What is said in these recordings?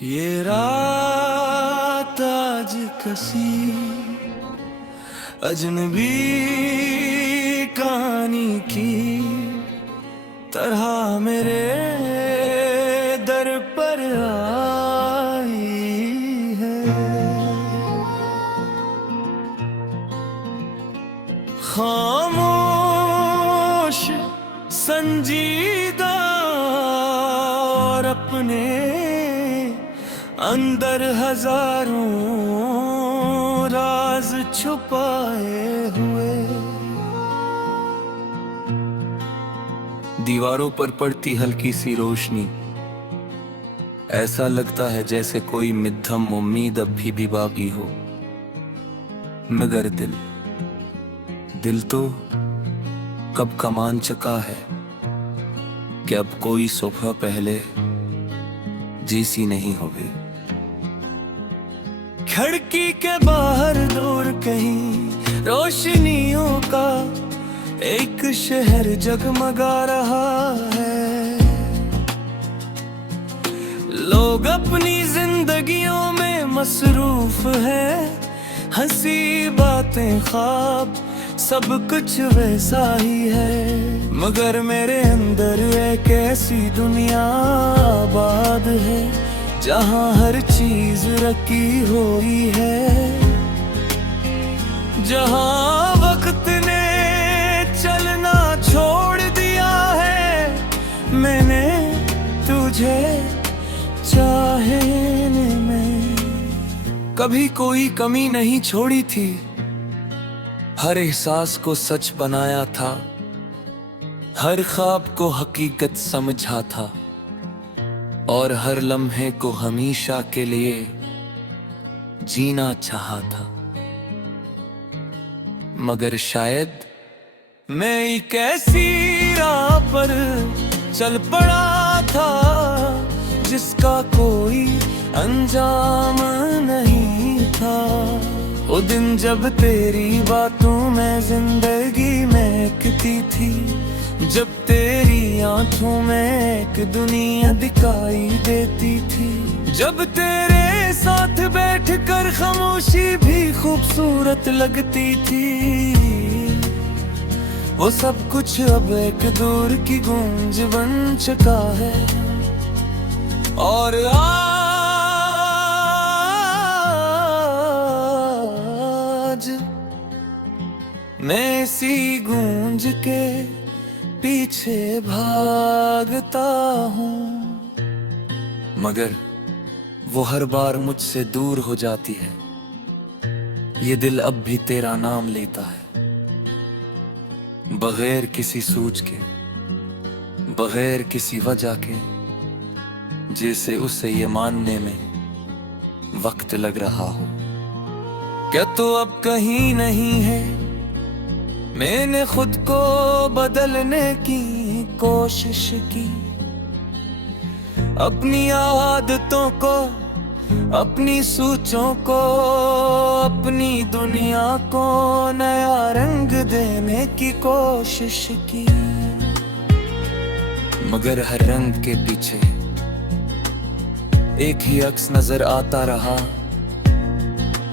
ये रात आज कसी अजनबी कहानी की तरह मेरे दर पर आई है। खामोश संजीदा और अपने अंदर हजारों राज छुपाए हुए। दीवारों पर पड़ती हल्की सी रोशनी, ऐसा लगता है जैसे कोई मध्यम उम्मीद अभी भी बाकी हो। मगर दिल तो कब का मान चुका है कि अब कोई सुबह पहले जैसी नहीं होगी। खिड़की के बाहर दूर कहीं रोशनियों का एक शहर जगमगा रहा है। लोग अपनी जिंदगियों में मसरूफ हैं, हंसी बातें ख्वाब सब कुछ वैसा ही है। मगर मेरे अंदर एक ऐसी दुनिया आबाद है जहाँ हर चीज रखी हुई है, जहाँ वक्त ने चलना छोड़ दिया है। मैंने तुझे चाहने में कभी कोई कमी नहीं छोड़ी थी, हर एहसास को सच बनाया था, हर ख्वाब को हकीकत समझा था और हर लम्हे को हमेशा के लिए जीना चाहा था। मगर शायद मैं एक ऐसी राह पर चल पड़ा था जिसका कोई अंजाम नहीं था। वो दिन जब तेरी बातों में जिंदगी महकती थी, जब तेरी आंखों में एक दुनिया दिखाई देती थी, जब तेरे साथ बैठकर खामोशी भी खूबसूरत लगती थी। वो सब कुछ अब एक दूर की गूंज बन चुका है और आज मैं इसी गूंज के पीछे भागता हूँ। मगर वो हर बार मुझसे दूर हो जाती है। ये दिल अब भी तेरा नाम लेता है, बगैर किसी सूझ के, बगैर किसी वजह के, जैसे उसे ये मानने में वक्त लग रहा हो। क्या तो अब कहीं नहीं है, मैंने खुद को बदलने की कोशिश की, अपनी आदतों को, अपनी सोचों को, अपनी दुनिया को नया रंग देने की कोशिश की। मगर हर रंग के पीछे एक ही अक्स नजर आता रहा,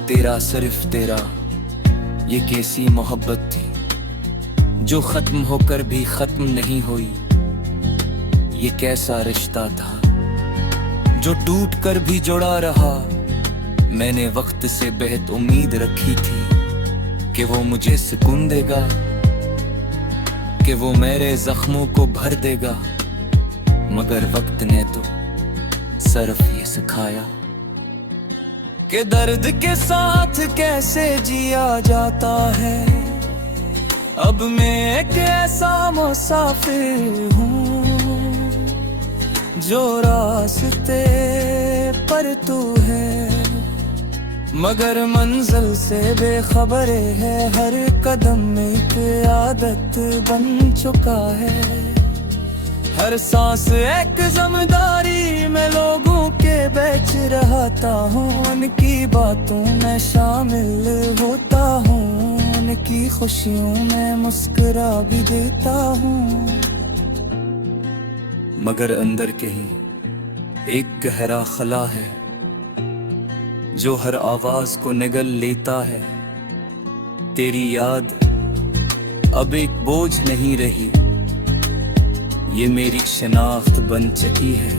तेरा सिर्फ तेरा। ये कैसी मोहब्बत थी जो खत्म होकर भी खत्म नहीं हुई। ये कैसा रिश्ता था जो टूट कर भी जुड़ा रहा। मैंने वक्त से बेहद उम्मीद रखी थी कि वो मुझे सुकून देगा, कि वो मेरे जख्मों को भर देगा। मगर वक्त ने तो सिर्फ ये सिखाया कि दर्द के साथ कैसे जिया जाता है। अब मैं एक ऐसा मुसाफिर हूँ जो रास्ते पर तू है, मगर मंजिल से बेखबर है। हर कदम एक आदत बन चुका है, हर सांस एक जिम्मेदारी में लोगों के बेच रहता हूँ। उनकी बातों में शामिल होता हूँ, उनकी खुशियों में मुस्कुरा भी देता हूँ। मगर अंदर कहीं एक गहरा खला है जो हर आवाज को निगल लेता है। तेरी याद अब एक बोझ नहीं रही, ये मेरी शनाख्त बन चुकी है।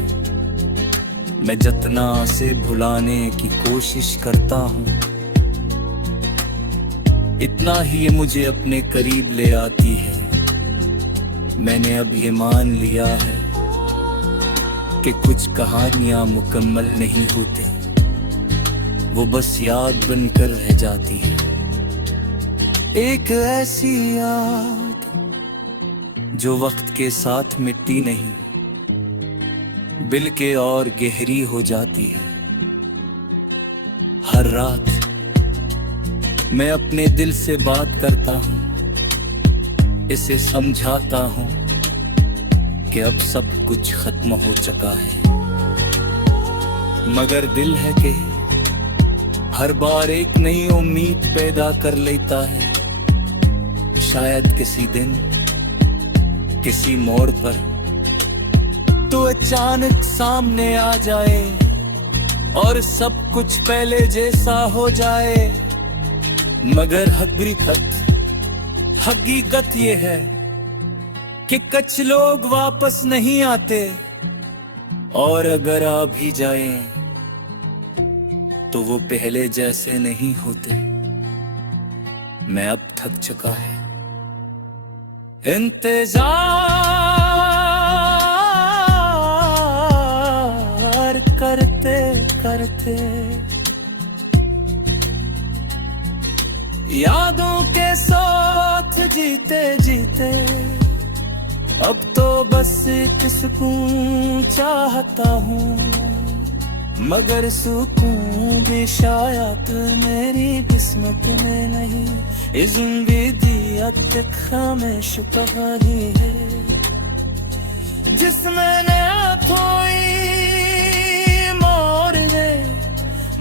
मैं जितना से भुलाने की कोशिश करता हूँ, इतना ही ये मुझे अपने करीब ले आती है। मैंने अब ये मान लिया है कि कुछ कहानियां मुकम्मल नहीं होती, वो बस याद बनकर रह जाती है। एक ऐसी याद जो वक्त के साथ मिटती नहीं, बिल्के और गहरी हो जाती है। हर रात मैं अपने दिल से बात करता हूँ, इसे समझाता हूँ कि अब सब कुछ खत्म हो चुका है। मगर दिल है कि हर बार एक नई उम्मीद पैदा कर लेता है। शायद किसी दिन किसी मोड़ पर तो अचानक सामने आ जाए और सब कुछ पहले जैसा हो जाए। मगर हकीकत ये है कि कुछ लोग वापस नहीं आते, और अगर आ भी जाए तो वो पहले जैसे नहीं होते। मैं अब थक चुका है इंतजार करते करते, यादों के साथ जीते जीते। अब तो बस एक सुकून चाहता हूँ, मगर सुकून भी शायद मेरी किस्मत में नहीं। इज़्म दी हमेशा कहानी है जिसमें थोड़ी मोड़ दे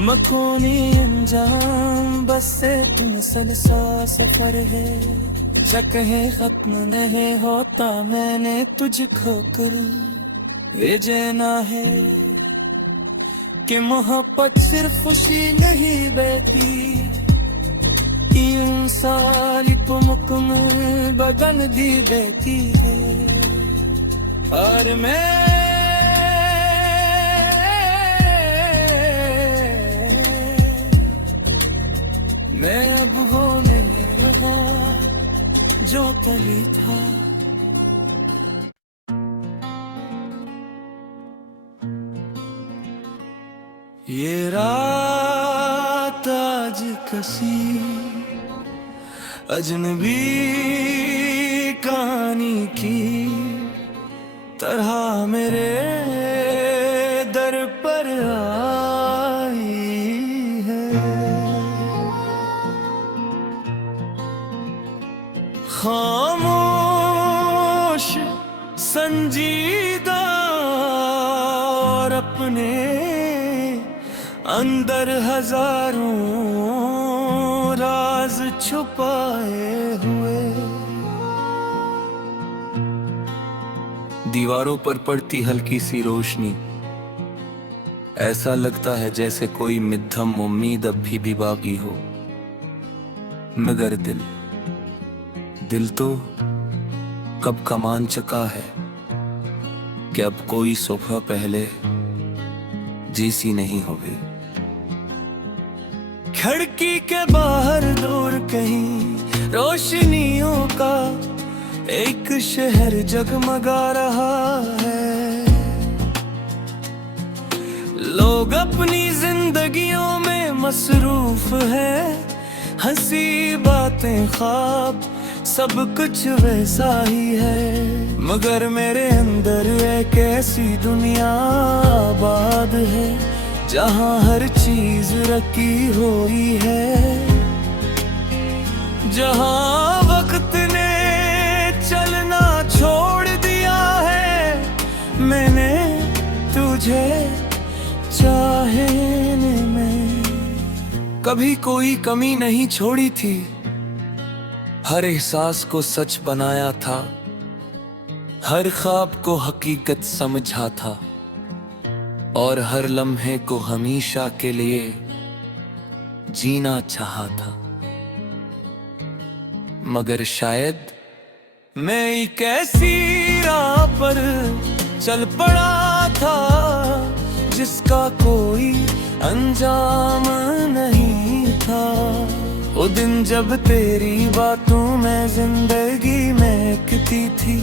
मकोनी अंजाम। बस से तुम सलसा सफर है जगह खत्म नहीं होता। मैंने तुझको कर भेजना है कि मोहब्बत सिर्फ खुशी नहीं बेटी, इंसानी मुकम्मल बदन दी देती है। और मैं अब होने लगा जो तभी था। ये रात आज कसी अजनबी कहानी की तरह मेरे दर पर आई है। खामोश संजीदा और अपने अंदर हजारों राज छुपाए हुए। दीवारों पर पड़ती हल्की सी रोशनी, ऐसा लगता है जैसे कोई मध्यम उम्मीद अभी भी बाकी हो। मगर दिल तो कब का मान चुका है कि अब कोई सुबह पहले जैसी नहीं होगी। खिड़की के बाहर दूर कहीं रोशनियों का एक शहर जगमगा रहा है। लोग अपनी जिंदगियों में मसरूफ हैं, हंसी बातें ख्वाब सब कुछ वैसा ही है। मगर मेरे अंदर एक ऐसी दुनिया आबाद है जहाँ हर चीज रखी हुई है, जहाँ वक्त ने चलना छोड़ दिया है। मैंने तुझे चाहने में कभी कोई कमी नहीं छोड़ी थी, हर एहसास को सच बनाया था, हर ख्वाब को हकीकत समझा था। और हर लम्हे को हमेशा के लिए जीना चाहा था। मगर शायद मैं एक ऐसी राह पर चल पड़ा था जिसका कोई अंजाम नहीं था। वो दिन जब तेरी बातों में जिंदगी महकती थी,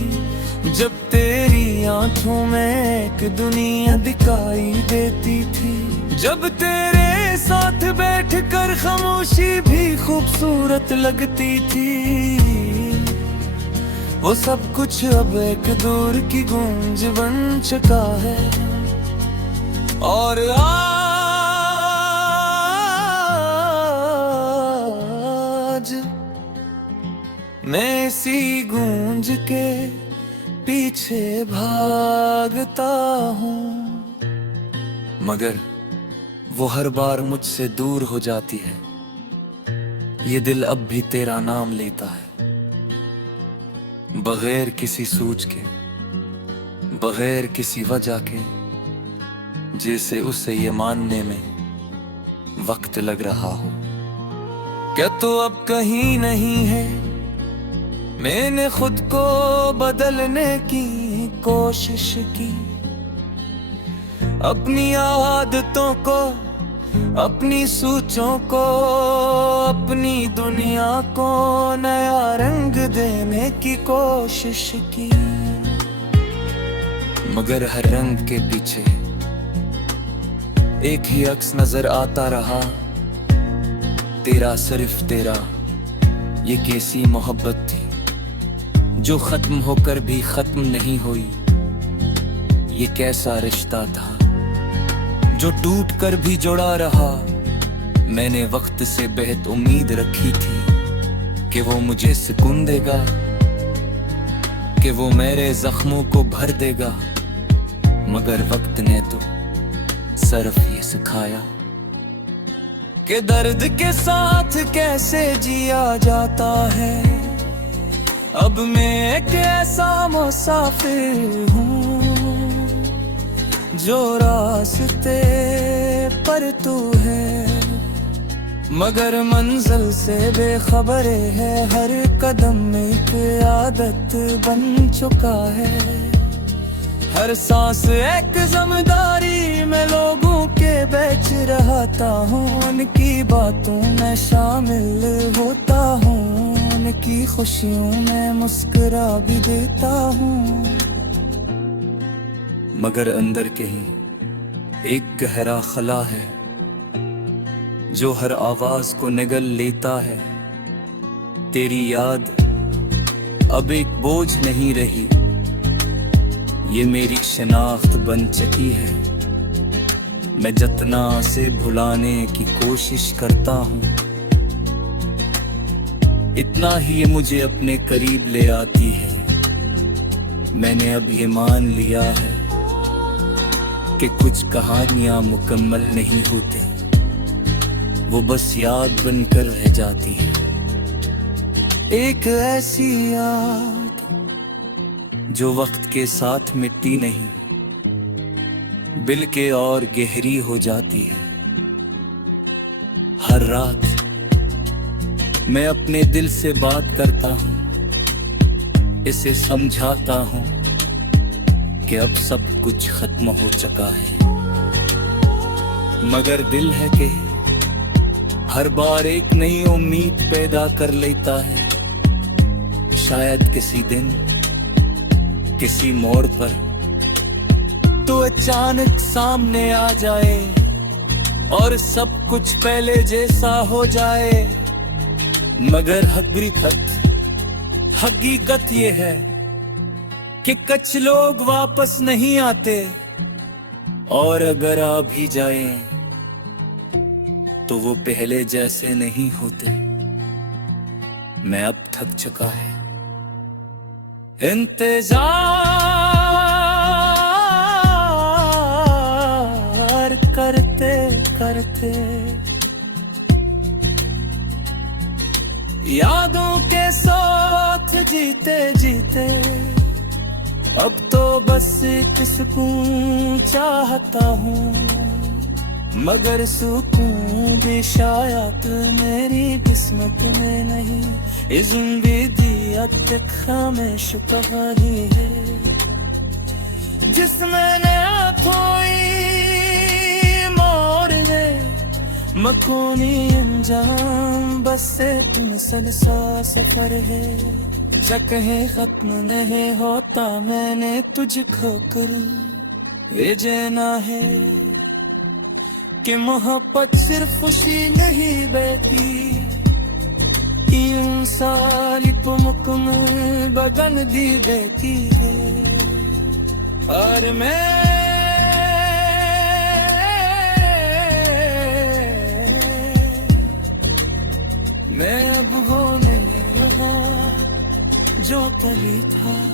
जब तेरी आंखों में एक दुनिया दिखाई देती थी, जब तेरे साथ बैठकर खामोशी भी खूबसूरत लगती थी। वो सब कुछ अब एक दूर की गूंज बन चुका है। और आज मैं इसी गूंज के पीछे भागता हूँ, मगर वो हर बार मुझसे दूर हो जाती है। ये दिल अब भी तेरा नाम लेता है, बगैर किसी सोच के, बगैर किसी वजह के, जैसे उसे ये मानने में वक्त लग रहा हो। क्या तो अब कहीं नहीं है, मैंने खुद को बदलने की कोशिश की, अपनी आदतों को, अपनी सोचों को, अपनी दुनिया को नया रंग देने की कोशिश की। मगर हर रंग के पीछे एक ही अक्स नजर आता रहा, तेरा सिर्फ तेरा। ये कैसी मोहब्बत थी जो खत्म होकर भी खत्म नहीं हुई। ये कैसा रिश्ता था जो टूट कर भी जुड़ा रहा। मैंने वक्त से बेहद उम्मीद रखी थी कि वो मुझे सुकून देगा, कि वो मेरे जख्मों को भर देगा। मगर वक्त ने तो सिर्फ ये सिखाया कि दर्द के साथ कैसे जिया जाता है। अब मैं एक ऐसा मुसाफिर हूँ जो रास्ते पर तू है, मगर मंजिल से बेखबर है। हर कदम एक आदत बन चुका है, हर सांस एक जिम्मेदारी में लोगों के बेच रहता हूँ। उनकी बातों में शामिल होता हूँ, उनकी खुशियों में मुस्कुरा भी देता हूँ। मगर अंदर कहीं एक गहरा खला है जो हर आवाज को निगल लेता है। तेरी याद अब एक बोझ नहीं रही, ये मेरी शनाख्त बन चुकी है। मैं जितना से भुलाने की कोशिश करता हूँ, इतना ही ये मुझे अपने करीब ले आती है। मैंने अब ये मान लिया है कि कुछ कहानियां मुकम्मल नहीं होती, वो बस याद बनकर रह जाती है। एक ऐसी याद जो वक्त के साथ मिटती नहीं, बिल्के और गहरी हो जाती है। हर रात मैं अपने दिल से बात करता हूँ, इसे समझाता हूँ कि अब सब कुछ खत्म हो चुका है। मगर दिल है कि हर बार एक नई उम्मीद पैदा कर लेता है। शायद किसी दिन किसी मोड़ पर तो अचानक सामने आ जाए और सब कुछ पहले जैसा हो जाए। मगर हकीकत ये है कि कुछ लोग वापस नहीं आते, और अगर आ भी जाए तो वो पहले जैसे नहीं होते। मैं अब थक चुका है इंतजार करते करते, यादों के साथ जीते जीते। अब तो बस एक सुकून चाहता हूँ, मगर सुकून भी शायद मेरी किस्मत में नहीं। İzin attık हमें शुक्रानी है जिसमें नया कोई मोड़ दे, मकोनी अंजाम बस एक मुसलसा सफर है। जा कहीं खत्म नहीं होता मैंने तुझको कर भेजना है कि मोहब्बत सिर्फ खुशी नहीं बहती, इंसानी मुकम्मल बदन दी देती है। और मैं अब होने लगा जो कभी था।